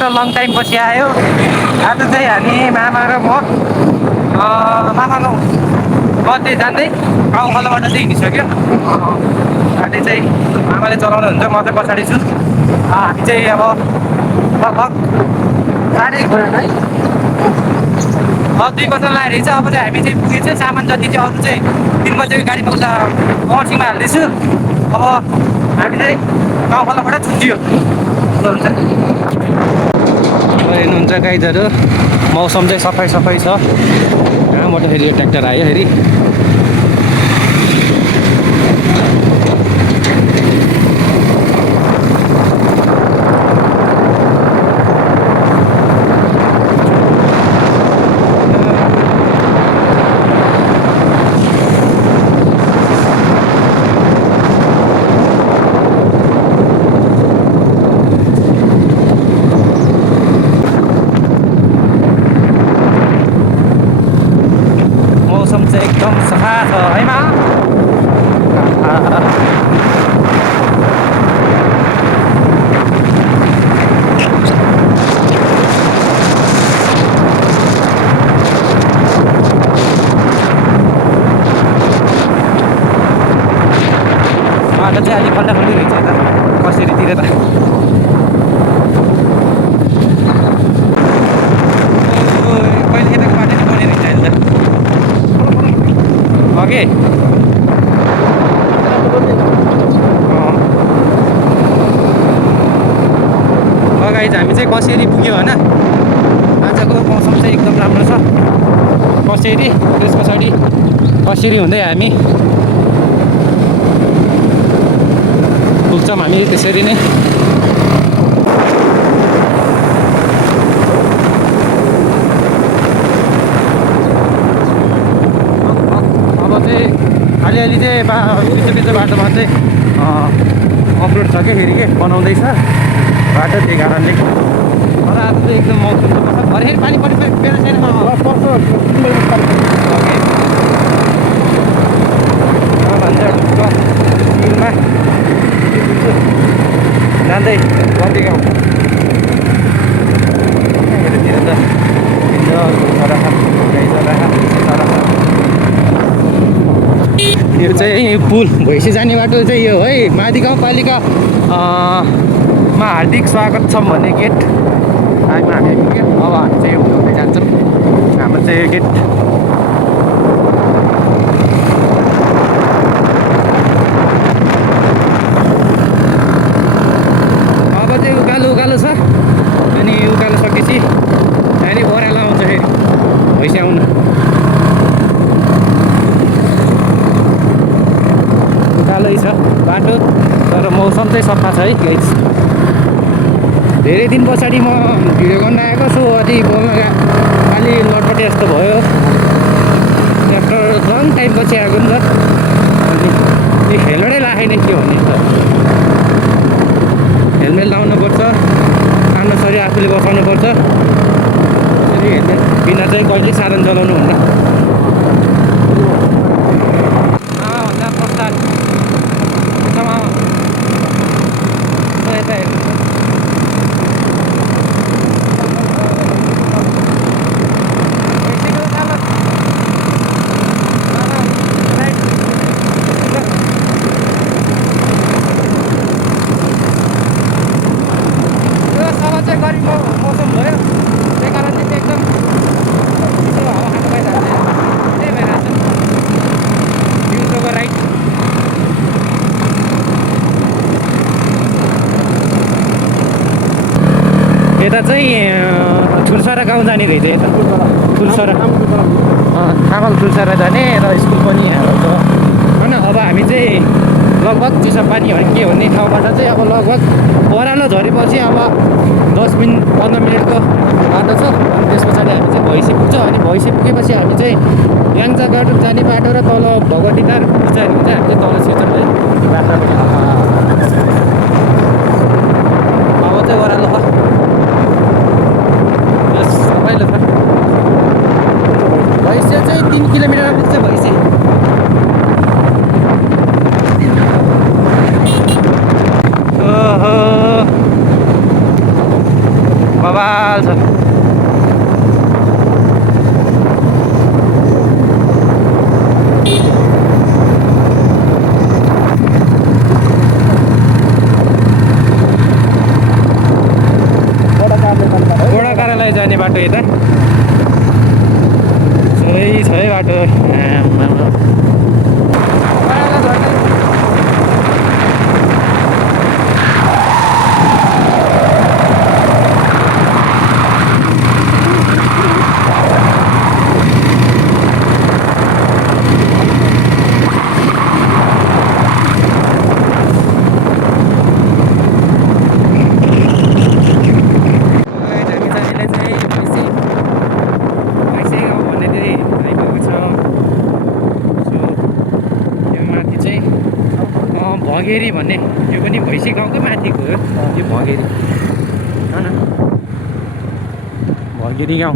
After long time पछि आयो। आज चाहिँ हामी मामा र म मामाको बर्थडे जाँदै गाउँ खोलाबाट चाहिँ हिँडिसक्यो। गाडी चाहिँ आमाले चलाउनुहुन्छ, म चाहिँ पछाडि छु। हामी चाहिँ अब लगभग 2 बजे लागेर चाहिँ अब चाहिँ हामी चाहिँ पुगेछ। सामान जति चाहिँ अरू चाहिँ 3 बजेको गाडीमा उता मर्सिङमा हाल्दैछु। अब हामी चाहिँ गाउँ खोलाबाट छुट्टियो। हेर्नुहुन्छ गाइजहरू, मौसम चाहिँ सफाइ छ। कहाँबाट फेरि यो ट्र्याक्टर आयो फेरि। मौसम चाहिँ एकदम सफा छ है मा। बाटो चाहिँ अलिक खल्ला खल्ली रहेछ यता कसरीतिर त। कहिले यताको बाटो चाहिँ बनेर रहेछ अहिले त। ओके गाइज हामी चाहिँ कसेरी पुग्यो होइन। आजको मौसम चाहिँ एकदम राम्रो छ। कसेरी, त्यस पछाडि कसेरी हुँदै हामी पुग्छौँ हामी त्यसरी नै। अब चाहिँ अलिअलि चाहिँ बिच बाटोमा चाहिँ अफरोड छ क्या फेरि के बनाउँदैछ बाटो, त्यही कारणले। तर आज चाहिँ एकदम मौसम छ। भरे पानी पेर छैन जाँदै बन्दी गाउँ यो चाहिँ पुल भैँसी जाने बाटो चाहिँ यो है। माथि गाउँपालिकामा हार्दिक स्वागत छ भन्ने गेट टाइममा हामी पुग्यो। अब हामी चाहिँ हुँदै जान्छौँ। हाम्रो चाहिँ गेट अब चाहिँ उकालो छ। अनि उकालो सकेपछि त्यहाँदेखि ओह्रालो आउँछ फेरि भैँसी आउन। उकालै छ बाटो, तर मौसम चाहिँ सफा छ है गाइस। धेरै दिन पछाडि म भिडियो गर्न आएको छु। अलि बोल्न अलि लटपटे जस्तो भयो। आफ्टर लङ टाइम पछि आएको नि त। अनि हेलमेटै राखेन के भन्ने त। हेलमेट लाउनुपर्छ, राम्रोसरी आफूले बसाउनुपर्छ। त्यसरी हेलमेट बिना चाहिँ कहिले साधन चलाउनु हुन्न। भन्दा प्रस्ताव यता हेर्नु मौसम भयो, त्यही कारणले चाहिँ एकदम हावा खानु पाइरहेको छ। त्यही भइरहेको छ दिउँसोको राइड। यता चाहिँ ठुलसारा गाउँ जाने रहेछ। यता ठुलसारा तामाङ ठुलसारा जाने र स्कुल पनि यहाँ छ होइन। अब हामी चाहिँ लगभग चिसोपानी के भन्ने ठाउँबाट चाहिँ अब लगभग ओह्रालो झरेपछि अब 10-15 मिनटको बाटो छ। अनि त्यस पछाडि हामी चाहिँ भैँसी पुग्छ। अनि भैँसी पुगेपछि हामी चाहिँ याङचा गाटो जाने बाटो र तल भगवतीधार पछाडि हुन्छ। हामी चाहिँ तल छिर्छौँ है बाटो। अब चाहिँ ओह्रालो छ, रमाइलो छ। भैँसी चाहिँ 3 किलोमिटरमा पुग्छ भैँसी। बाबा तराई जाने बाटो यता सबै छ है बाटो भगेरी भन्ने यो पनि भैँसी गाउँकै माथिको हो यो भगेरी हो न भगेरी गाउँ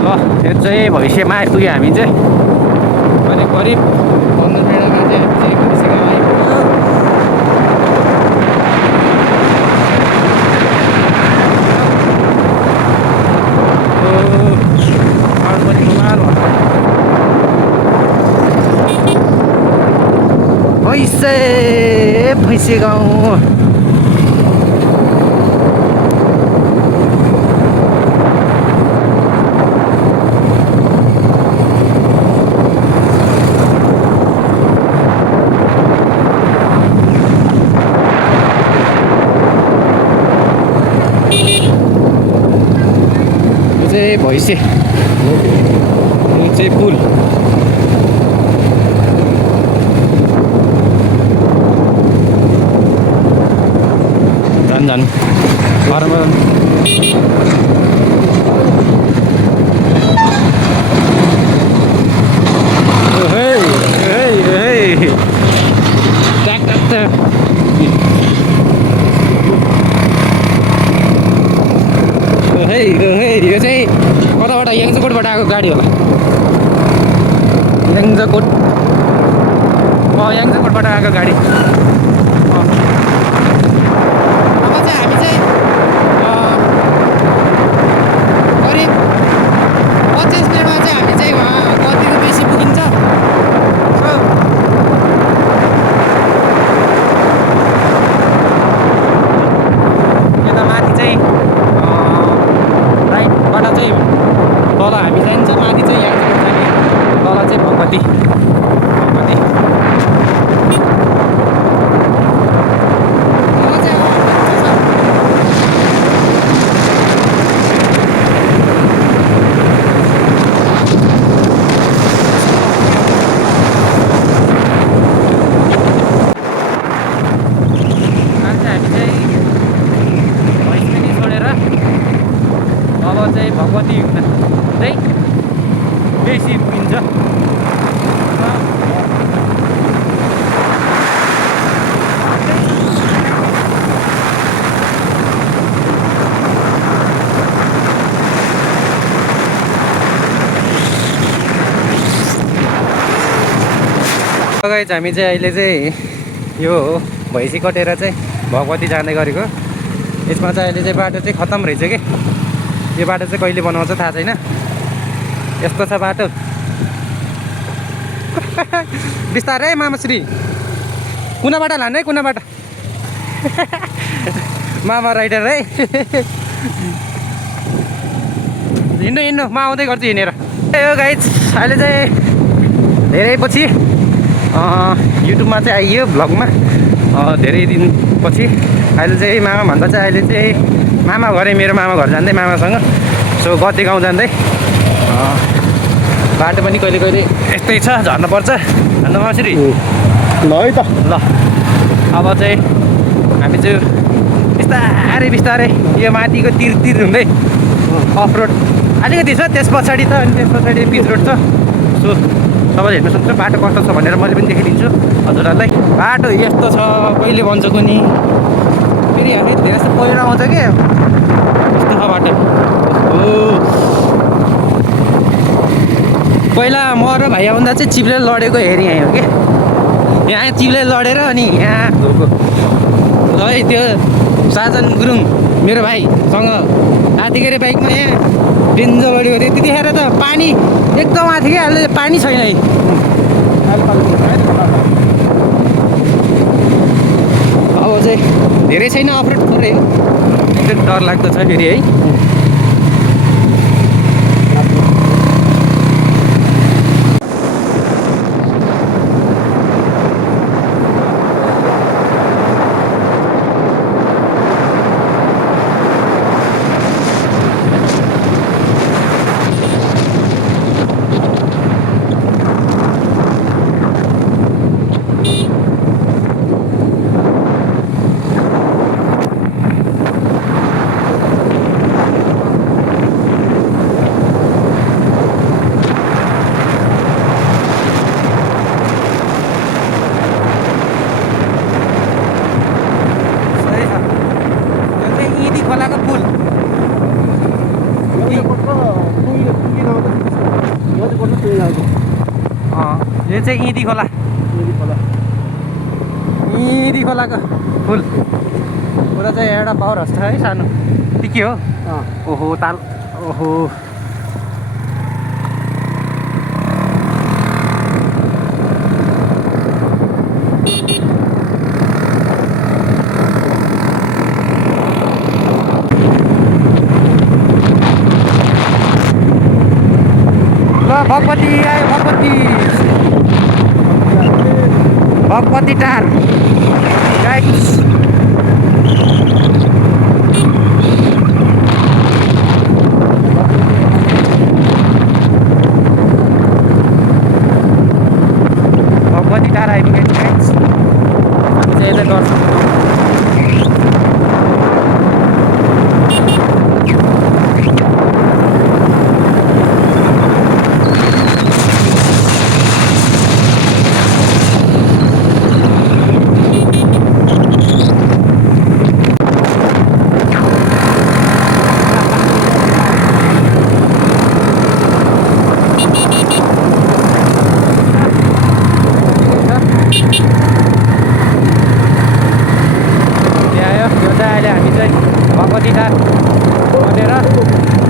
ल यो चाहिँ भैँसीमा आइपुग्यो हामी चाहिँ अनि करिब 15 मिनटमा चाहिँ हामी चाहिँ भैँसी गाउँ आइपुग्यो भैँसी गाउँ भैँसी यो चाहिँ पुल झन् घरमा यो चाहिँ कताबाट याङ्जाकोटबाट आएको गाडी होला याङ्जाकोट याङ्जाकोटबाट आएको गाडी अब चाहिँ हामी चाहिँ करिब 25 मिनटमा चाहिँ हामी चाहिँ कतिको बेसी पुगिन्छ यता माथि चाहिँ राइटबाट चाहिँ तल हामी जान्छ माथि चाहिँ याङ्जाकोट जाने तल चाहिँ भगवती भगवती चाहिँ बेसी पुगिन्छ गाइस हामी चाहिँ अहिले चाहिँ यो भैँसी कटेर चाहिँ भगवती जाँदै गरेको यसमा चाहिँ अहिले चाहिँ बाटो चाहिँ खतम रहेछ कि यो बाटो चाहिँ कहिले बनाउँछ थाहा छैन यस्तो छ बाटो बिस्तारै मामाश्री कुनाबाट लाने है कुनाबाट मामा राइडर है हिँड्नु हिँड्नु म आउँदै गर्छु हिँडेर यो गाइस अहिले चाहिँ धेरै पछि युट्युबमा चाहिँ आइयो भ्लगमा धेरै दिनपछि अहिले चाहिँ मामा भन्दा चाहिँ अहिले चाहिँ मामा घरै मेरो मामा घर जाँदै मामासँग सो गते गाउँ जाँदै बाटो पनि कहिले कहिले यस्तै छ झर्नुपर्छ अन्त मासरी ल है त ल अब चाहिँ हामी चाहिँ बिस्तारै बिस्तारै यो माथिको तिर हुँदै अफ रोड अलिकति छ त्यस पछाडि त अनि त्यस पछाडि पिच रोड छ सो तपाईँले हेर्न सक्छ बाटो कस्तो छ भनेर मैले पनि देखाइदिन्छु हजुरहरूलाई बाटो यस्तो छ कहिले बन्छ कुनै फेरि हामी धेरै जस्तो पहिरो आउँछ कि यस्तो छ बाटो पहिला म र भाइ आउँदा चाहिँ चिप्ले लडेको हेरी यहाँ हो कि यहाँ चिप्ले लडेर अनि यहाँ धोको है त्यो साजन गुरुङ मेरो भाइसँग माथि के अरे बाइकमा यहाँ डेन्जर लड्यो अरे त्यतिखेर त पानी एकदम माथि क्या अहिले पानी छैन है अब चाहिँ धेरै छैन अफरोड थोरै हो एकदम डर लाग्दो छ फेरि है यो चाहिँ इदी खोला इदी खोलाको पुल पुरा चाहिँ एउटा पावर हाउस छ है सानो त्यो के हो ओहो ताल ओहो ल भगवती आयो भगवती टार गाइस भगवती टार आइपुगेको छ गाइस चाहिँ यता गर्छ भगवती टार बनेर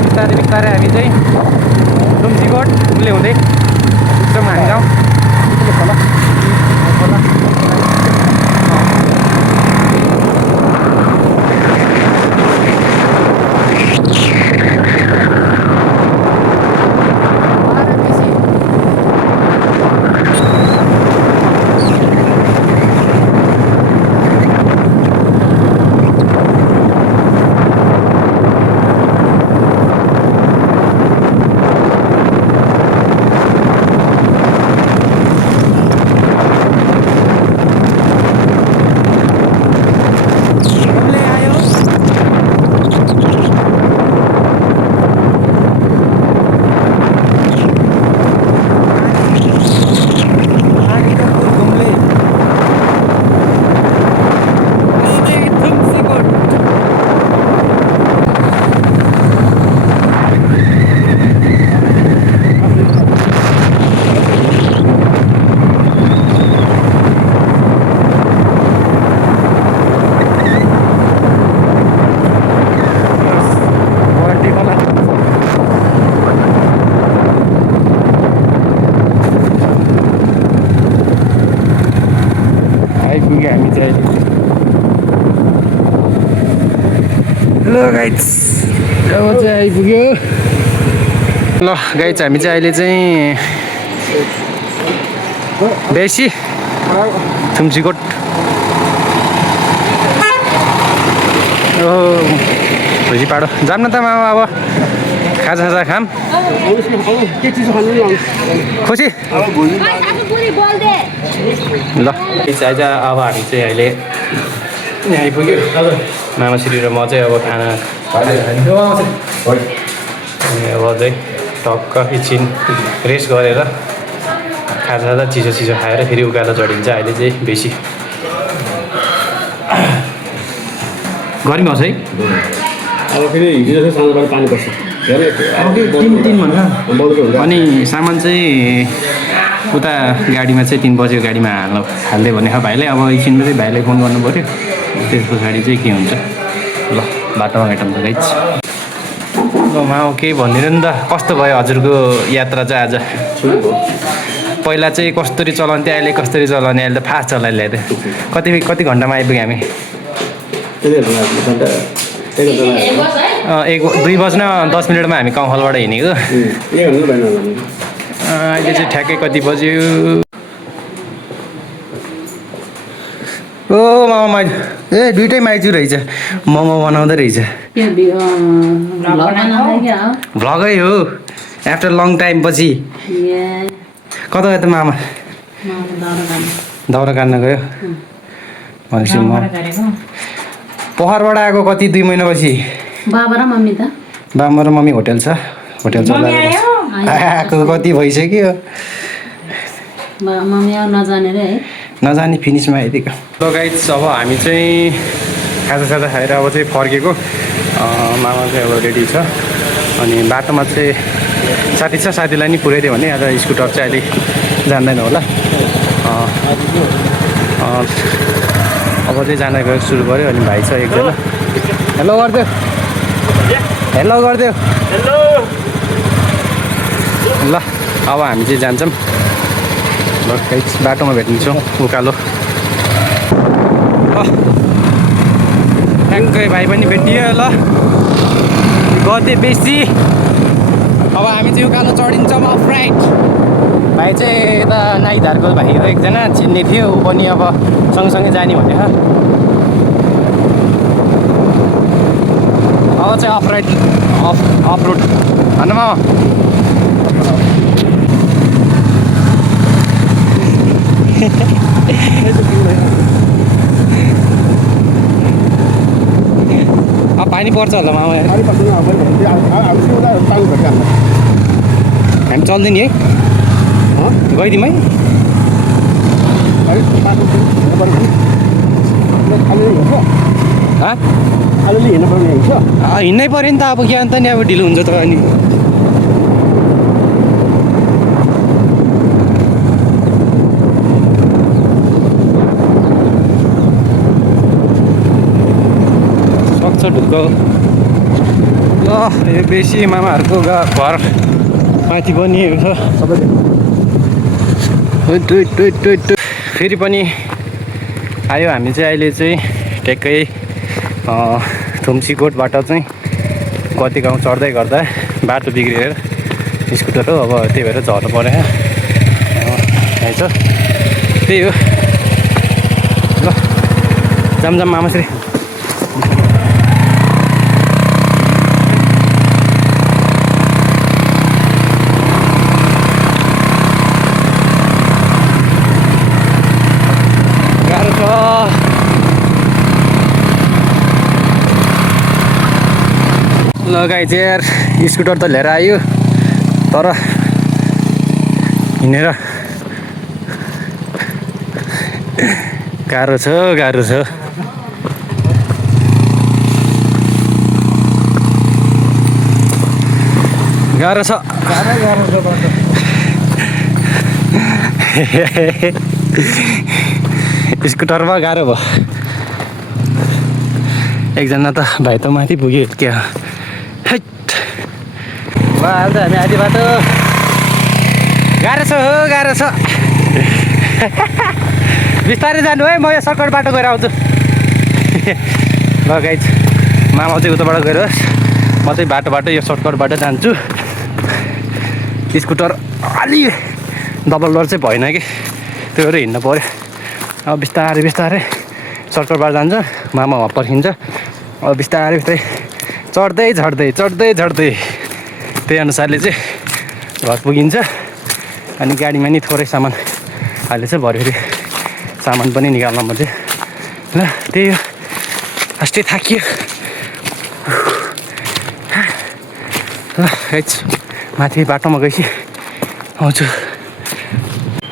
बिस्तारै बिस्तारै हामी चाहिँ तुलसीकोट उसले हुँदै एकदम हामी जाउँ आइपुग्यो हामी चाहिँ ल गाइस अब चाहिँ आइपुग्यो ल गाइस हामी चाहिँ अहिले चाहिँ बेसी थुम्सीकोट ओहो भोलि पाडो जाम न त मामा अब खाजा खाजा खाम खुसी ल आज अब हामी चाहिँ अहिले यहाँ आइपुग्यो मामाश्री र म चाहिँ अब खाना अब चाहिँ टक्क एकछिन रेस्ट गरेर खाजा चिसो चिसो खाएर फेरि उकालो चढिन्छ अहिले चाहिँ बेसी गर्मी आउँछ है अब फेरि हिजो साँझबाट पानी पर्छ तिन भन्दा अनि सामान चाहिँ उता गाडीमा चाहिँ 3 बजेको गाडीमा हाल्दै भने भाइलाई अब एकछिनमा चाहिँ भाइलाई फोन गर्नु पऱ्यो त्यस पछाडि चाहिँ के हुन्छ ल बाटोमा भेटौँ त गाइस मामा केही भनिदिनु नि त कस्तो भयो हजुरको यात्रा चाहिँ आज पहिला चाहिँ कस्तरी चलाउँथ्यो अहिले कसरी चलाउने अहिले त फास्ट चलाइरहेको थियो कति घन्टामा आइपुग्यो हामी 2 बज्न 10 मिनटमा हामी कङ्खलबाट हिँडेको अहिले चाहिँ ठ्याक्कै कति बज्यो ओ मामा ए दुइटै माइजु रहेछ मोमो बनाउँदै रहेछ भ्लगै हो आफ्टर लङ टाइम पछि कता गयो त मामा दाउरा काट्न गयो भनेपछि म पहरबाट आएको कति 2 महिनापछि बाबा र मम्मी त बाबा र मम्मी होटेल छ होटेल चलाएर आएको कति भइसक्यो मम्मी नजाने रे है नजाने फिनिसमा आइदिएको ल गाइस अब हामी चाहिँ खाजा खाएर अब चाहिँ फर्केको मामा चाहिँ अब रेडी छ अनि बाटोमा चाहिँ साथी छ साथीलाई नि पुऱ्याइदियो भने आज स्कुटर चाहिँ अहिले जान्दैन होला अब चाहिँ जान गयो सुरु गऱ्यो अनि भाइ छ एकजना हेलो गरिदियो हेलो गरिदियो ल अब हामी चाहिँ जान्छौँ ल गाइस बाटोमा भेट्नेछौँ उकालो ट्याङ्कै भाइ पनि भेटियो ल गते बेसी अब हामी चाहिँ उकालो चढिन्छौँ अफ राइट भाइ चाहिँ यता नाइधारको भाइ हो एकजना चिन्ने थियो ऊ पनि अब सँगसँगै जाने भन्यो अब चाहिँ अफ राइट अफ रोड भन मामा अब पानी पर्छ होला मामा हामी चल्दैन है गइदिउँ है हिँड्नै पऱ्यो नि त अब के अन्त नि अब ढिलो हुन्छ त अनि सक्छ ढुक्क ल यो बेसी मामाहरूको घर माथि पनि छ फेरि पनि आयो हामी चाहिँ अहिले चाहिँ ठ्याक्कै थुम्सीकोटबाट चाहिँ गति गाउँ चढ्दै गर्दा बाटो बिग्रिएर स्कुटर हो अब त्यही भएर झर्नु पऱ्यो है छ त्यही हो ल जाम मामाश्री ल गाई चाहिँ यार स्कुटर त लिएर आयो तर हिँडेर गाह्रो छ गाह्रो छ स्कुटरमा गाह्रो भयो एकजना त भाइ त माथि पुग्यो क्या अहिले त हामी आधी बाटो गाह्रो छ हो गाह्रो छ बिस्तारै जानु है म यो सर्टकट बाटो गएर आउँछु ल गाइज मामा चाहिँ उताबाट गएर म चाहिँ बाटोबाट यो सर्टकटबाट जान्छु स्कुटर अलि डबल डर चाहिँ भएन कि त्यो भएर हिँड्नु पऱ्यो अब बिस्तारै बिस्तारै सर्टकटबाट जान्छ मामा वहाँ पर्खिन्छ अब बिस्तारै बिस्तारै चढ्दै झर्दै त्यही अनुसारले चाहिँ घर पुगिन्छ अनि गाडीमा नि थोरै सामान हालेछ भरे फेरि सामान पनि निकाल्न पर्छ ल त्यही हो अस्ति थाकियो ल गाइज माथि बाटोमा गएपछि आउँछु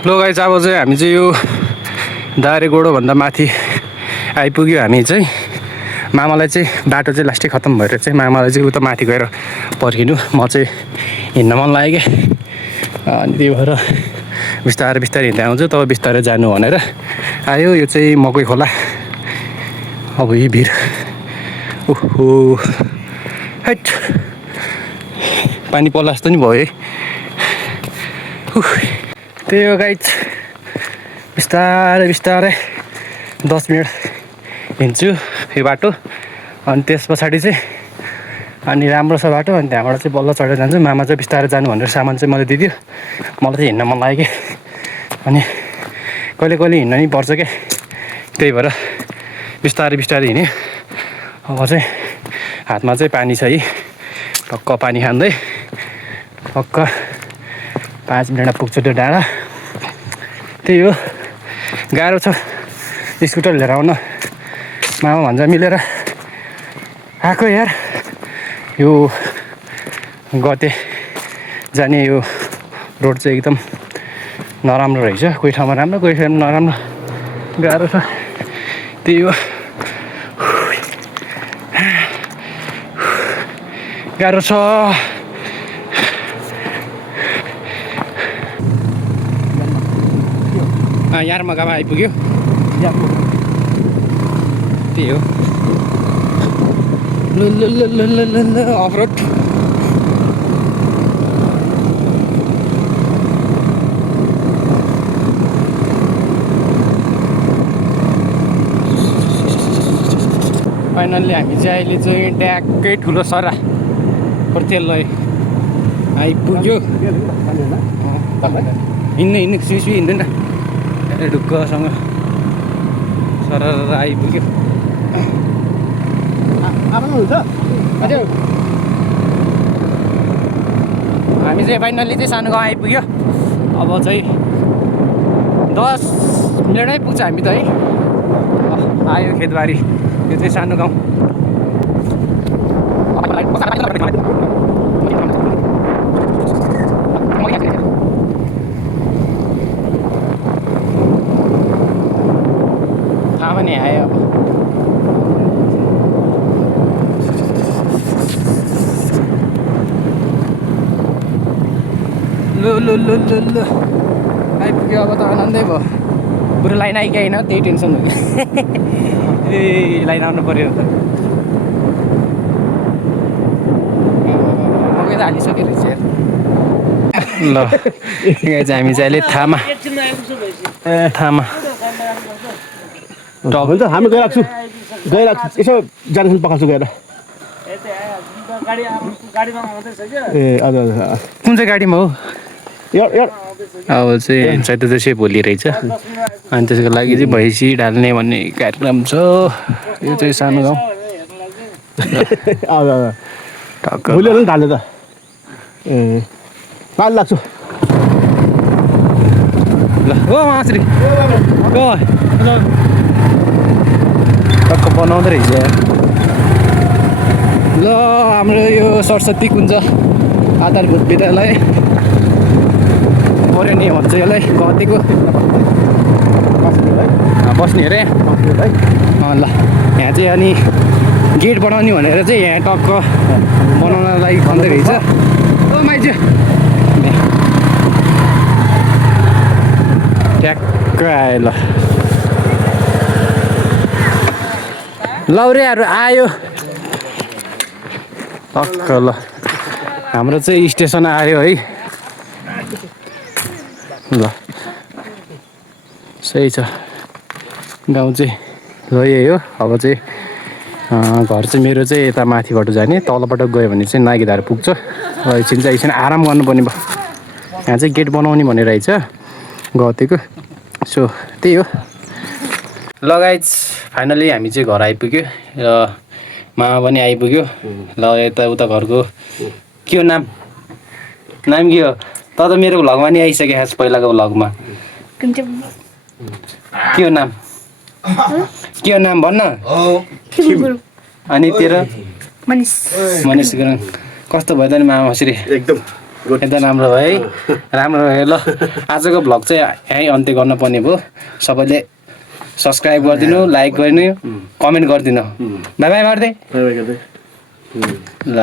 ल गाइज अब चाहिँ हामी चाहिँ यो दारेगोडोभन्दा माथि आइपुग्यो हामी चाहिँ मामालाई चाहिँ बाटो चाहिँ लास्टै खत्तम भएर चाहिँ मामालाई चाहिँ उता माथि गएर पर्खिनु म चाहिँ हिँड्न मन लाग्यो क्या अनि त्यही भएर बिस्तारै हिँड्दै आउँछु तब बिस्तारै जानु भनेर आयो यो चाहिँ मकै खोला अब यही भिड ओहो हैट पानी पर्ला जस्तो नि भयो है। त्यही हो गाइज, बिस्तारै बिस्तारै 10 मिनट हिँड्छु यो बाटो। अनि त्यस पछाडि चाहिँ अनि राम्रो छ बाटो। अनि त्यहाँबाट चाहिँ बल्ल चढेर जान्छु। मामा चाहिँ बिस्तारै जानु भनेर सामान चाहिँ मलाई दिदियो। मलाई चाहिँ हिँड्न मन लाग्यो कि, अनि कहिले कहिले हिँड्न नि पर्छ क्या, त्यही भएर बिस्तारै बिस्तारै हिँडेँ। अब चाहिँ हातमा चाहिँ पानी छ है, टक्क पानी खाँदै टक्क 5 मिनटमा पुग्छु त्यो डाँडा। त्यही हो, गाह्रो छ स्कुटर लिएर आउन। मामा भन्छ मिलेर आएको यार, यो गते जाने यो रोड चाहिँ एकदम नराम्रो रहेछ, कोही ठाउँमा राम्रो कोही ठाउँमा नराम्रो, गाह्रो छ। त्यही हो, गाह्रो छ। यारमा गाउँमा आइपुग्यो। त्यही हो, ल अफरोड। फाइनल्ली हामी चाहिँ अहिले चाहिँ ट्याक्कै ठुलो सरा पर्तेलै आइपुग्यो। हिँड्नु हिँड्नु सुई हिँड्दैन, ढुक्कसँग सर आइपुग्यो। हजुर, हामी चाहिँ फाइनल्ली चाहिँ सानो गाउँ आइपुग्यो। अब चाहिँ 10 मिनटमै पुग्छ हामी त है। आयो खेतबारी, यो चाहिँ सानो गाउँ। थाहा पनि आयो। ल आइपुग्यो। अब त आनन्दै भयो। बरु लाइन आइकि होइन, त्यही टेन्सन हो कि। ए लाइन आउनु पऱ्यो त। मकै त हालिसक्यो रहेछ यार। ल यहाँ चाहिँ हामी चाहिँ अहिले थामा हुन्छ, हामी गइरहेको छु यसो जानेछन् पकाउँछु गएर। ए हजुर हजुर, कुन चाहिँ गाडीमा हो? यार अब चाहिँ सायद त्यसै भोलि रहेछ। अनि त्यसको लागि चाहिँ भैँसी ढाल्ने भन्ने कार्यक्रम छ। यो चाहिँ सानो गाउँ। हजुर हजुर, टक्क भोलि पनि ढाल्ने त। ए पाल लाग्छु। ल हो मासरी टक्क बनाउँदो रहेछ यार। ल हाम्रो यो सरस्वती कुञ्ज आधारभूत विद्यालय पऱ्यो नि भन्छ यसलाई, गतेको बस्ने अरे। ल यहाँ चाहिँ अनि गेट बनाउने भनेर चाहिँ यहाँ टक्क बनाउनलाई खन्दै रहेछ। ओ माइजू ट्याक्क आयो। ल लौरेहरू आयो टक्क। ल हाम्रो चाहिँ स्टेसन आयो है। ल सही छ, गाउँ चाहिँ ल यही हो। अब चाहिँ घर चाहिँ मेरो चाहिँ यता माथिबाट जाने, तलबाट गयो भने चाहिँ नागेधार पुग्छ। र एकछिन आराम गर्नुपर्ने भयो। यहाँ चाहिँ गेट बनाउने भनेर रहेछ गतेको। सो त्यही हो। ल गाइज फाइनली हामी चाहिँ घर आइपुग्यो र मामा पनि आइपुग्यो। ल यताउता घरको के हो नाम के हो? त मेरो भ्लगमा नि आइसक्यो खास, पहिलाको भ्लगमा। के हो नाम भन्न। अनि तेरो? मनिष गुरुङ। कस्तो भयो त नि मामा मसरी? एकदम राम्रो भयो है। राम्रो भयो। ल आजको भ्लग चाहिँ यहीँ अन्त्य गर्नुपर्ने भयो। सबैले सब्सक्राइब गरिदिनु, लाइक गरिदिनु, कमेन्ट गरिदिनु। बाई बाई गर्दै गर्दै ल।